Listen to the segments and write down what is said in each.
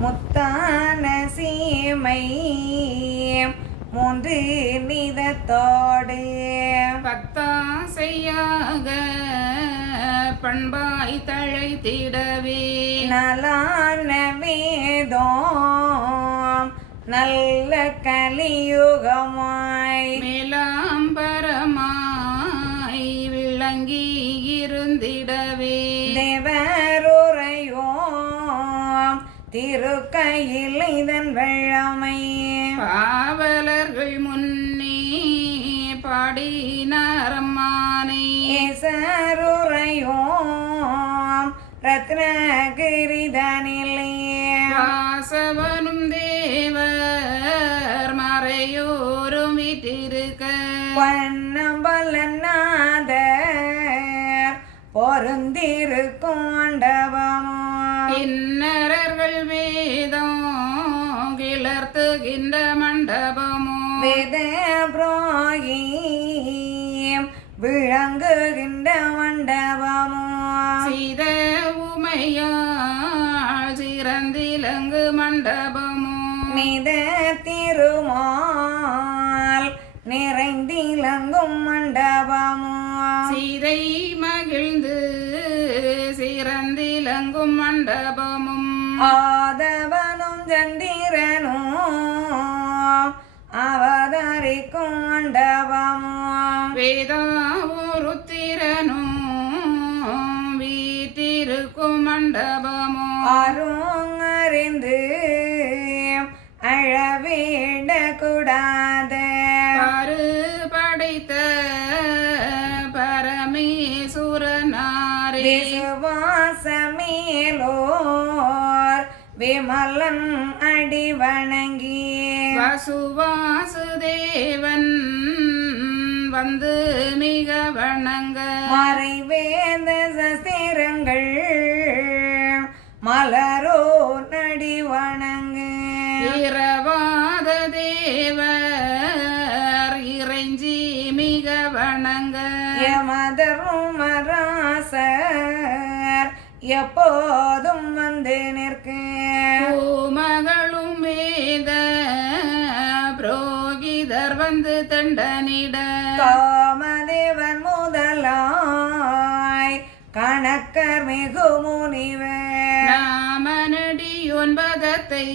முத்தான சீமை மூன்று நிதத்தோடு பத்தாசையாக பண்பாய் தழைத்திடவே நலான வேதம் நல்ல கலியுகமாய் மேலாம்பரமாய் விளங்கி இருந்திடவே தேவருரையோம் திருக்கையில் இதன் வெள்ளமை பாவலர்கள் முன்னே பாடினாரம்மானை ஏசருரையோம் ரத்னகிரிதனிலே வாசவனும் தேவர் மறையோரும் விட்டிருக்க பொன்னம்பலநாதர் பொருந்திருக்கும் மண்டபமோ கிண்ணறர்கள் வேதம் கிளர்த்துகின்ற மண்டபமோ வேத புரோகிம் விளங்குகின்ற மண்டபமோ சீத உமையாள் சிறந்திலங்கு மண்டபமோ நித திருமால் நிறைந்திலங்கும் மண்டபமோ சீதை மகிழ்ந்து சிறந்திலங்கும் மண்டபமும் ஆதவனும் சந்திரனும் அவதரிக்கும் மண்டபமோ வேதாவுருத்திரனும் வீட்டிருக்கும் மண்டபமோ அருங்கறிந்து அழவிட கூடாத பாரு படைத்த பரமேசுரனாரே விசுவாசமேலோர் விமலன் அடி வணங்கி வசுவாசுதேவன் வந்து மிக வணங்க மறைவேத சஸ்திரங்கள் மலரோ நடி வணங்கு இரவாத தேவர் இறைஞ்சி மிக வணங்க யமதர்மராசர் எப்போதும் வந்து நிற்க பூமகளும் வேத புரோகிதர் வந்து தண்டனிட காமதேவன் முதலாய் கணக்கர் மிகு முனிவர் நாமனடி ஒன்பதத்தை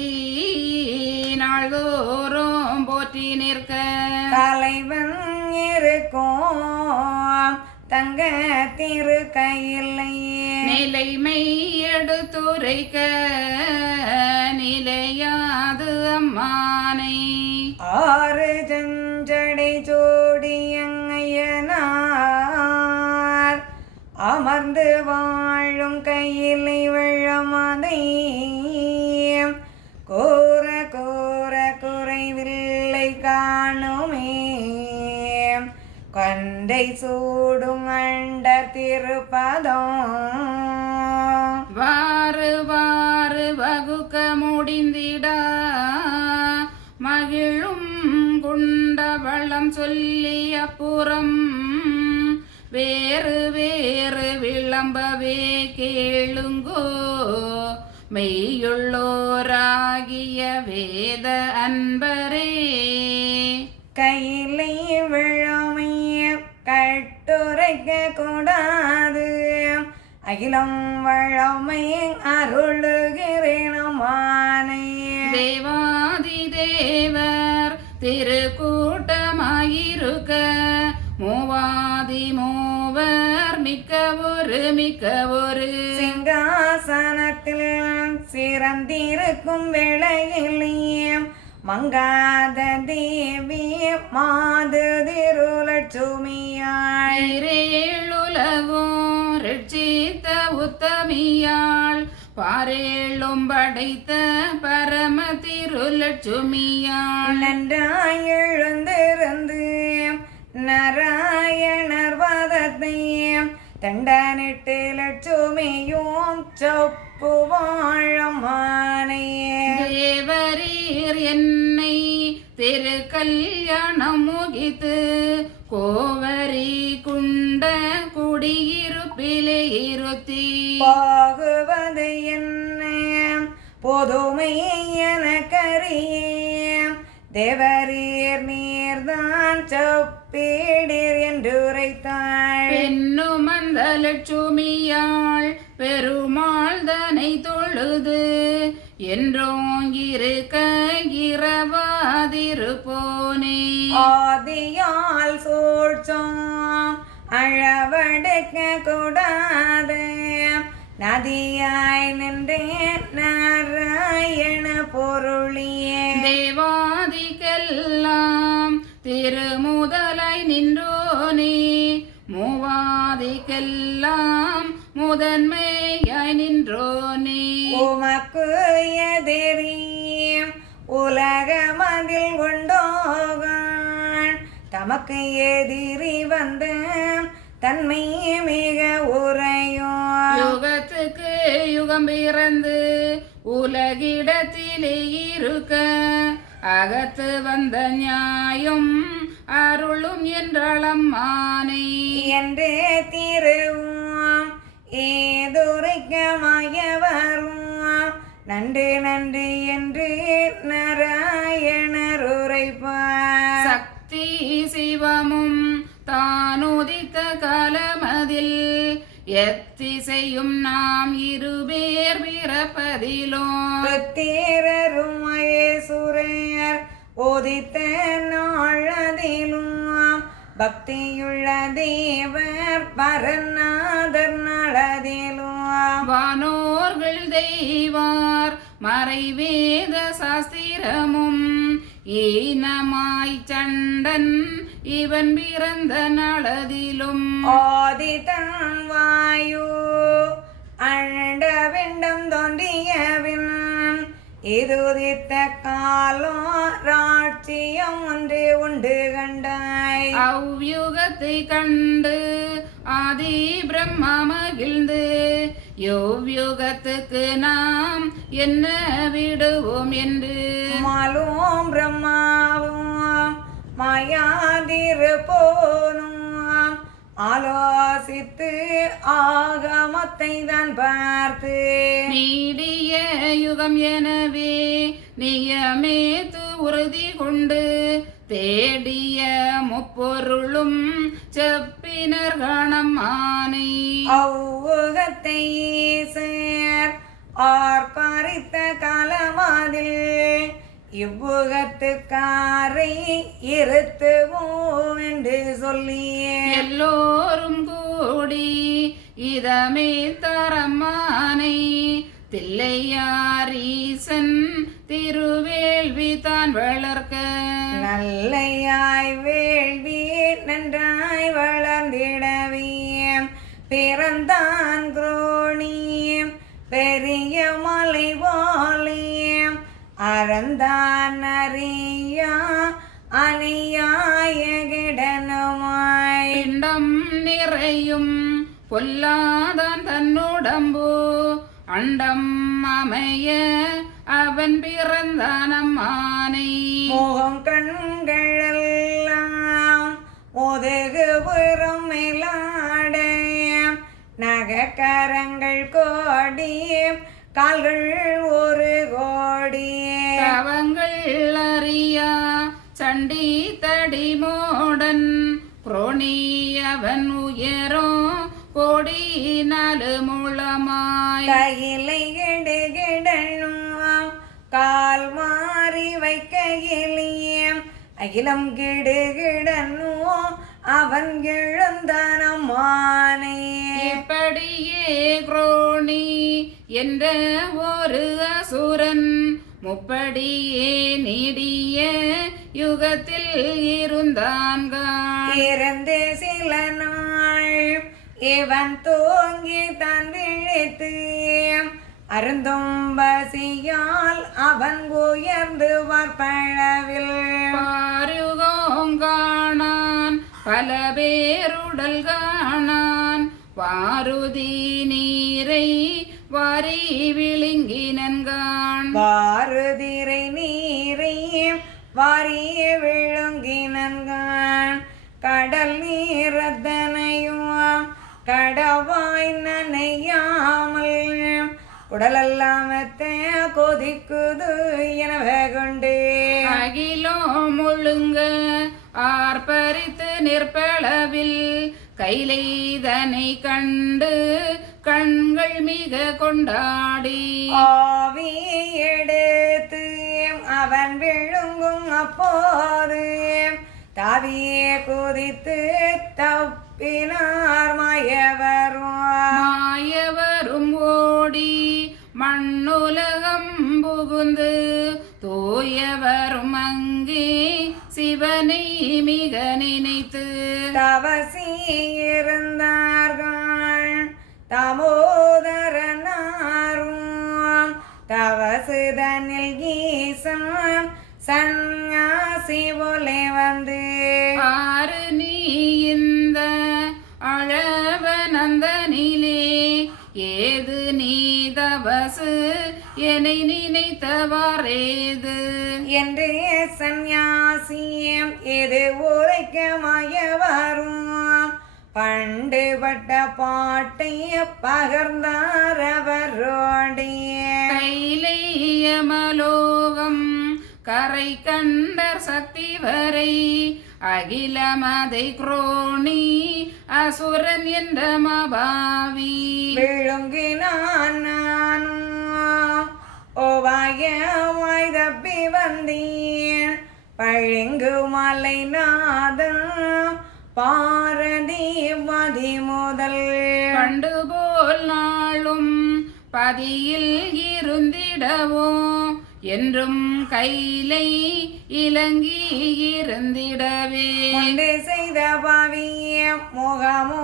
நாள்தோறும் போற்றி நிற்க தலைவன் இருக்கும் தங்க திருக்கையில்லை நிலைமை எடுத்துரைக்க நிலையாது அம்மானை ஆறு செஞ்சடை சோடியங்கையனார் அமர்ந்து வாழும் கையிலை வெள்ளமதை கூற கூற குறைவில்லை காணுமே கண்டை சூடும் அண்ட திருப்பதம் வாறு வாறு வகுக்க முடிந்திடா மகிழும் குண்ட வளம் சொல்லி அப்புறம் வேறு வேறு விளம்பவே கேளுங்கோ மெய்யுள்ளோராகிய வேத அன்பரே கையிலை விழமைய கட்டுரைக்க கூடாது அகிலம் வழமை அருளுகிறேனமானை தேவாதி தேவர் திருக்கூட்டமாயிருக்க மூவாதி மூவர் மிக்க ஒரு சிங்காசனத்தில் சிறந்திருக்கும் வேளையிலேயும் மங்காத தேவி மாது திருலட்சுமியாள் இரேழுலகும் ரட்சித்த உத்தமியாள் பாரேழும் படைத்த பரம திருலட்சுமியாள் நன்றாய் எழுந்திருந்து நாராயணர் வாதத்தை தண்டனிட்டு லட்சுமியும் சொப்பு வாழமானையே தேவரீர் என்னை திருக்கல்யாணம் முகித்து கோவரி குண்ட குட குடியிருப்பிலே இருத்தி போகுவது என்ன பொதுமை எனக்கறியேன் தேவரீர் நீர்தான் சொப்பீடீர் என்றுரைத்தாள். பெண்ணும் அந்த லட்சுமியாள் பெருமாள் தனை தொழுது என்றோங்கிருக்க இரவாதிருப்போனே. ஆதியால் சூழ்ச்சோம் அழவடுக்க கூடாது நதியாய் நின்றேன் நாராயண பொருளியே. தேவாதிக்கெல்லாம் திருமுதலாய் நின்றோனே மூவாதிக்கெல்லாம் முதன்மையாய் நின்றோனே. உமக்கு எதிரியும் உலகமதில் கொண்டோகான் தமக்கு எதிரி வந்த தன்மை மிக உரையும். யுகத்துக்கு யுகம் பிறந்து உலகிடத்திலே இருக்க அகத்து வந்த நியாயம் அருளும் என்றளம்மானை என்றே திருவோம் ஏதுரைக்கமாயவரும் நன்று நன்று என்று நாராயணர் உரைப்பார். சக்தி சிவமும் தானுதித்த காலமதில் எத்திசையும் நாம் இருபேர் பிறப்பதிலும் புத்திரரும் மகேசுரர் ஓதித்த நாளதிலும் பக்தியுள்ள தேவர் பரநாதர் நாளதிலும் வானோர்கள் தெய்வார் மறைவேத சாஸ்திரமும் ஈனமாய் சண்டன் இவன் பிறந்த நாளதிலும் ஆதிதன் வாயு அண்ட விண்டம் தோன்றியவின் இதுதித்த காலம் ராட்சியம் ஒன்று உண்டு கண்டாய். அவ்யுகத்தை கண்டு ஆதி பிரம்மா மகிழ்ந்து யொவ்யுகத்துக்கு நாம் என்ன விடுவோம் என்று மாலும் பிரம்மாவும் மாயாதிருப்போனும் ஆலோசித்து ஆகமத்தை தான் பார்த்து நீடிய யுகம் எனவே நியமேத்து உறுதி கொண்டு தேடிய முப்பொருளும் செப்பினர் கணமானை. அவ்வுகத்தை ஈசர் ஆர்ப்பரித்த காலமாதில் இவ்வுகத்துக்காரை இருத்துவோம் என்று சொல்லியே எல்லோரும் கூடி இதமே தரமானை தில்லையாரீசன் திருவேள்வி தான் வளர்க்க நல்லையாய் வேள்வி நன்றாய் வளர்ந்திடவியம் பிறந்தான் குரோணியம் பெரிய மலை போலியம் அறந்தான் அறியா அணியாய கிடனுமாய் பிண்டம் நிறையும் பொல்லாதான் தன்னுடம்பு அண்டம் அமைய அவன் பிறந்தான் அம்மானை. மோகம் கண்களெல்லாம் முதுகுபுறம் மேலாடையம் நகக்கரங்கள் கோடியம் கால்கள் ஒரு கோடியே தவங்கள் அறியா சண்டி தடி மோடன் குரோணி அவன் உயரோ கோடி நாலு மூலமாய் கையிலை கிடுகிடனும் கால் மாறி வைக்கையிலியம் அகிலம் கிடுகிடனும் அவன் எழுந்தானம்மானே. இப்படியே குரோணி என்ற ஒரு அசுரன் முப்படியே நீடிய யுகத்தில் இருந்தான்கான். இறந்து சில நாள் இவன் தூங்கி தான் விழித்து அருந்தும் பசியால் அவன் உயர்ந்து வார்பழவில் பாருகோங்கானான் பல பேருடல் காணான் வாருதி நீரை வாரி விழுங்கினன்கான். வாருதிரை நீரை வாரிய விழுங்கினன்கான் கடல் நீரத்தனையும் கடவாய் நனையாமல் உடலெல்லாமத்த கொதிக்குது எனவே கொண்டு அகிலோ முழுங்க ஆர்ப்பரித்து நிற்பளவில் கைலைதனை கண்டு கண்கள் மிக கொண்டாடி ஆவி எடுத்து அவன் விழுங்கும் அப்போது தாவியே குதித்து தப்பினார் மாயவரும் ஓடி மண்ணுலகம் புகுந்து தூயவரும் அங்கே சிவனை மிக நினைத்து தவசி இருந்தார்கள் தாமோதரனாரும் தவசுதனில் கீசம் சந்நியாசி போலே வந்து ஆறு நீ இந்த அழவனந்தனிலே ஏது நீ தவசு என்னை நினைத்தவாறேது என்று சந்நியாசியம் எது உரைக்கமாய வரும் பண்டுபட்ட பாட்டை பகர்ந்தார் அவரோடைய கைலையமலோகம் கரை கண்டர் சக்தி வரை அகிலமதை குரோணி அசுரன் என்ற மபாவி விழுங்கினான் நானும் ஓவாயமாய் தப்பி வந்தேன் பழிங்கு மலை நாதம் பாரதி மதி முதல் பண்டு போல் நாளும் பதியில் இருந்திடவோ என்றும் கைலை இலங்கி இருந்திடவே கொண்டு செய்த பாவிய முகமோ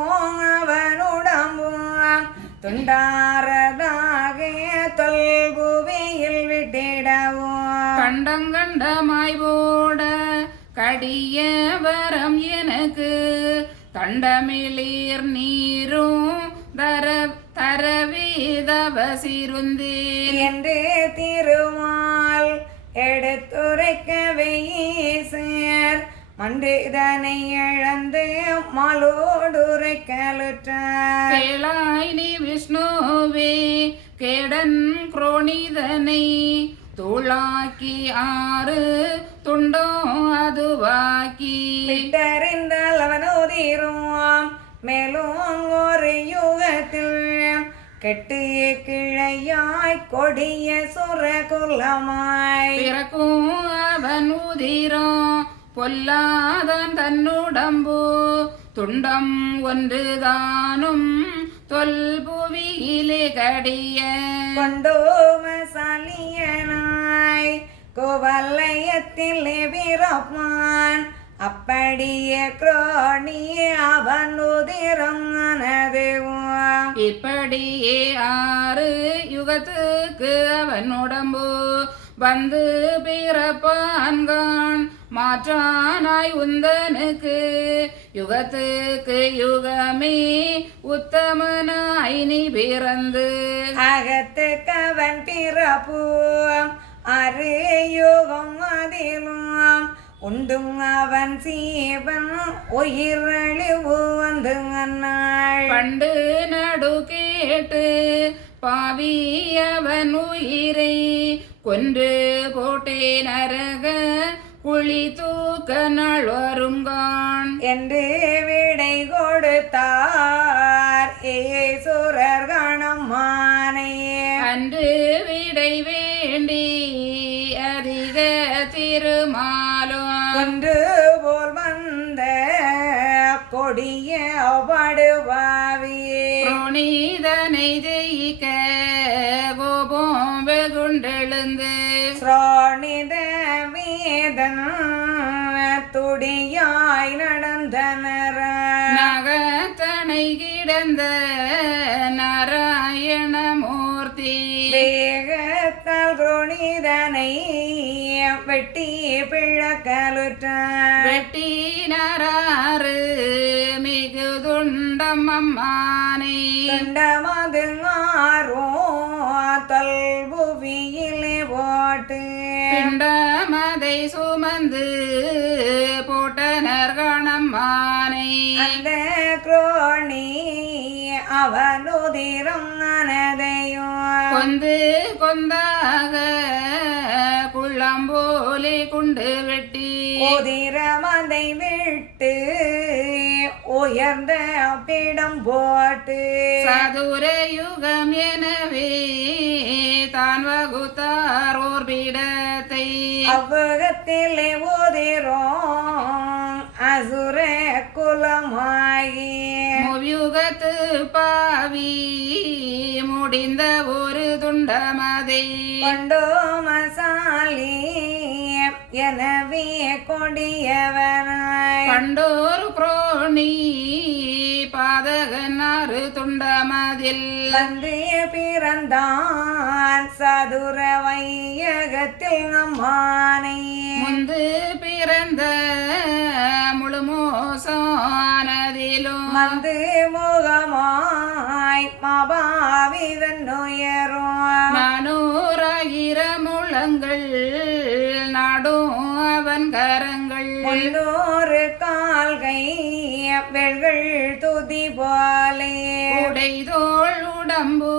அவனுடம்பும் துண்டாரதாக தொல்புவியில் விட்டிடவும் கண்டங்கண்டமாய் போட கடிய வரம் எனக்கு தண்டமிளிர் நீரும் தரவேதவசிருந்தேன் என்று திருமால் எடுத்துரைக்கவே ஈசர் மன்றிதனை இழந்து மலோடுரைக்கலுற்றார் கேளாய் நீ விஷ்ணுவே கேடன் குரோணிதனை தூளாக்கி ஆறு துண்டோ அதுவாக்கி விட்டறிந்தால் அவனோதீரும் மேலும் ஒரு யுகத்தில் கெட்டு கிழையாய் கொடிய சுர குலமாய் பிறக்கும் அவன் உதிரம் பொல்லாதான் தன்னுடம்பு துண்டம் ஒன்றுதானும் தொல்புவியிலே கடிய கொண்டோமசாலியனாய் கோவலயத்திலே பிறப்பான் அப்படியே குரோணி அவன் உதிரங்கனதுவும் இப்படியே ஆறு யுகத்துக்கு அவன் உடம்பு வந்து பிறப்பான்கான் மாற்றானாய் உந்தனுக்கு யுகத்துக்கு யுகமே உத்தமனாய் நீ பிறந்து அகத்துக்கு அவன் பிறப்பும் அரு யுகம் அதிலும் உண்டும் அவன் சீவன் உயிரழிவு வந்து அன்னாள் பண்டு நடு கேட்டு பாவி அவன் உயிரை கொன்று போட்டே நரக குழி தூக்க நாள் வருங்கான் என்று விடை கொடுத்தார் ஏசுரர் கணமானே அன்று விடை வேண்டி அதிக திருமாலோ கொன்று போல் வந்த கொடிய படுவாவியே புரோணிதனை ஜெயிக்க கோபம் வெகுண்டெழுந்து ஸ்ரோணித வேதன் துடியாய் நடந்தனர் நகத்தனை கிடந்த நாராயணமூர்த்தி வேகத்தால் குரோணிதனை வெட்டி பிழக்கலுற்றார் வெட்டினாரு மிகு துண்டம் அம்மானே துண்டமது ஆரோ தொல்புவியிலே போட்டு பிண்டமதை சுமந்து போட்டனர் கணம்மானை அந்த குரோணி அவனுதிரம் நனதையும் கொந்து கொந்தாக குள்ளம்போலே குண்டு வெட்டி உதிரமதை விட்டு உயர்ந்த பிடம் போட்டு சதுர யுகம் எனவே தான் வகுத்தார் ஓர் பீடத்தை அவ்வகத்திலே உதிரோம் அசுர குலமாகி முவ்யுகத்து பாவி முடிந்த ஒரு துண்டமதை கொண்டோமசாலி எனவே கொடியவனாய் கண்டோர் குரோணி பாதகனாறு துண்டமதில் வந்து பிறந்தான் சதுர வையகத்தில் நம்மானை முந்து பிறந்த முழுமோசானதிலும் வந்து முகமாய் மபாவிதன் உயரும் நானூறாயிர முழங்கள் நாடும் அவன் கரங்கள் முன்னூறு கால்கை வெள்கள் துதி போலே உடைதோள் உடம்பு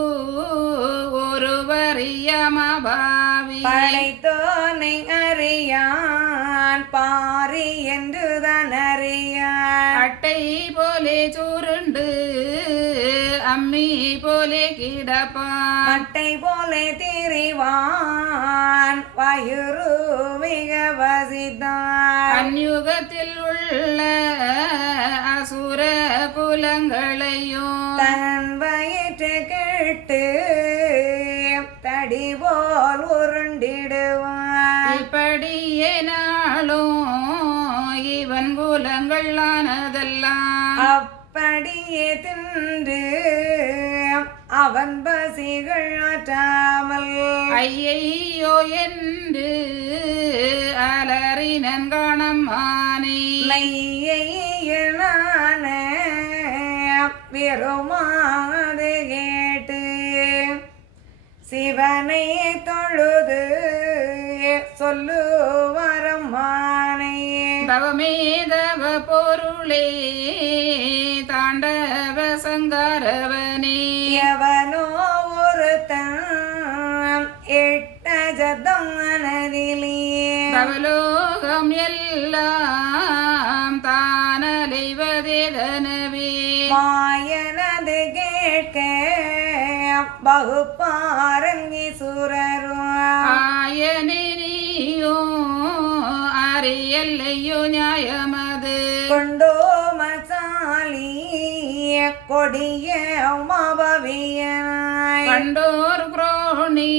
ஒருவறிய மபாவி படைத்தோனை அறியான் பாரி என்றுதான் அறியான் அட்டை போலே சுருண்டு அம்மி போலே கிடப்பான் மட்டை போலே திரிவான் வயுரு மிக வசித்தான் அந்யுகத்தில் உள்ள அசுர குலங்களையும் தன் வயிற்று கேட்டு தடி போல் உருண்டிடுவான் இப்படியே நாளும் இவன் குலங்கள் ஆனதெல்லாம் அப்படியே தின்று அவன் பசிகள் ஆற்றாமல் ஐயையோ என்று அலறினன் காணம்மானே மெய்யான வெறுமாது கேட்டு சிவனை தொழுது சொல்லுவரம்மானை தவமேதவ பொருளே தாண்டவ சங்கரவனே எவனோ ஒருத்தன் எட்ட ஜதம் மனதிலே தவலோகம் எல்லாம் தானலைவதேதனவே மாயனது கேட்க பகுப்பாரங்கி சுரரும் ஆயனியோ அரியல்லையோ நியாயமது கொண்டோ மசாலி கொடிய உமாபவியனாய் கண்டோர் குரோணி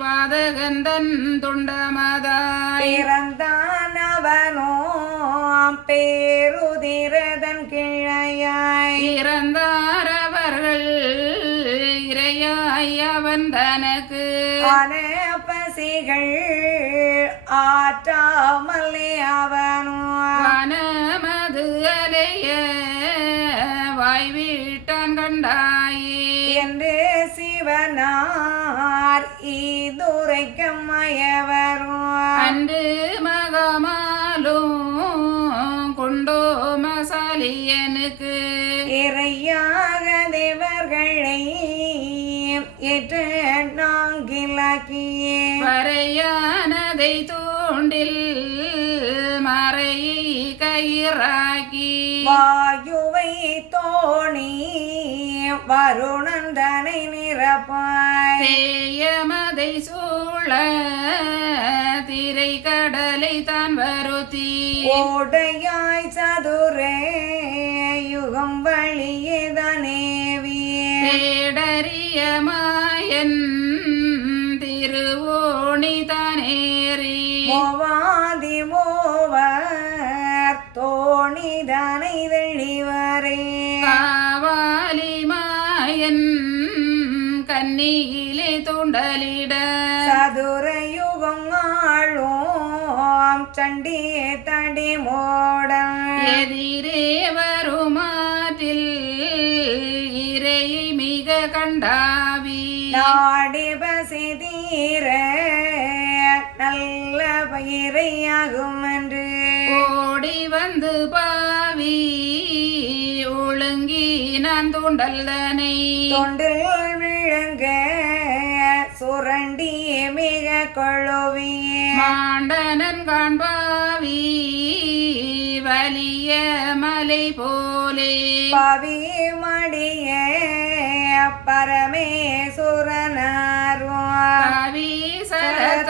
பாதகந்தன் துண்டமதாய் பிறந்தான் அவனோ பேருதிரதன் கிழையாய் இறந்தார் அவர்கள் இறையாய் அவன் தனக்கு ஆன பசிகள் ஆற்றாமலே அவனோ வனமது அலைய வாய்விட்டான் கண்டாயே என்று சிவனார் ஈதுரைக்க மயவரும் அன்று மகமாலும் கொண்டோ மசாலியனுக்கு இறையாக தேவர்களை ஏற்று நாங்கிலாக்கியே வரையானதை தூண்டில் மறை கயிறாக்கி வாயுவை தோணி வருணந்தனை நிரப்பாய் தேயமதை சூழ திரை கடலை தான் வருத்தி ஓடையாய் சதுரே யுகம் வழியேதனேவியே தேடறிய மாயன் திருவோணி தானேறி மோவாதி மூவர் தோணிதனை தெளிவரே காவாலி மாயன் கண்ணியிலே தூண்டலிட சதுர யுகம் ஆளும் சண்டியே தடி மோடன் எதிரே வருமாற்றில் இறை மிக கண்டாவி நாடி பசி தீர நல்ல பயிரையாகும் என்று ஓடி வந்து பாவி ஒழுங்கினார் நான் தூண்டல்லனை தொண்டில் விழுங்க சுரண்டி மிக கொழுவியே மாண்டனன் காண்பாவி வலிய மலை போலே பவி மடிய பரமேசுரனார்வார் கவி சரத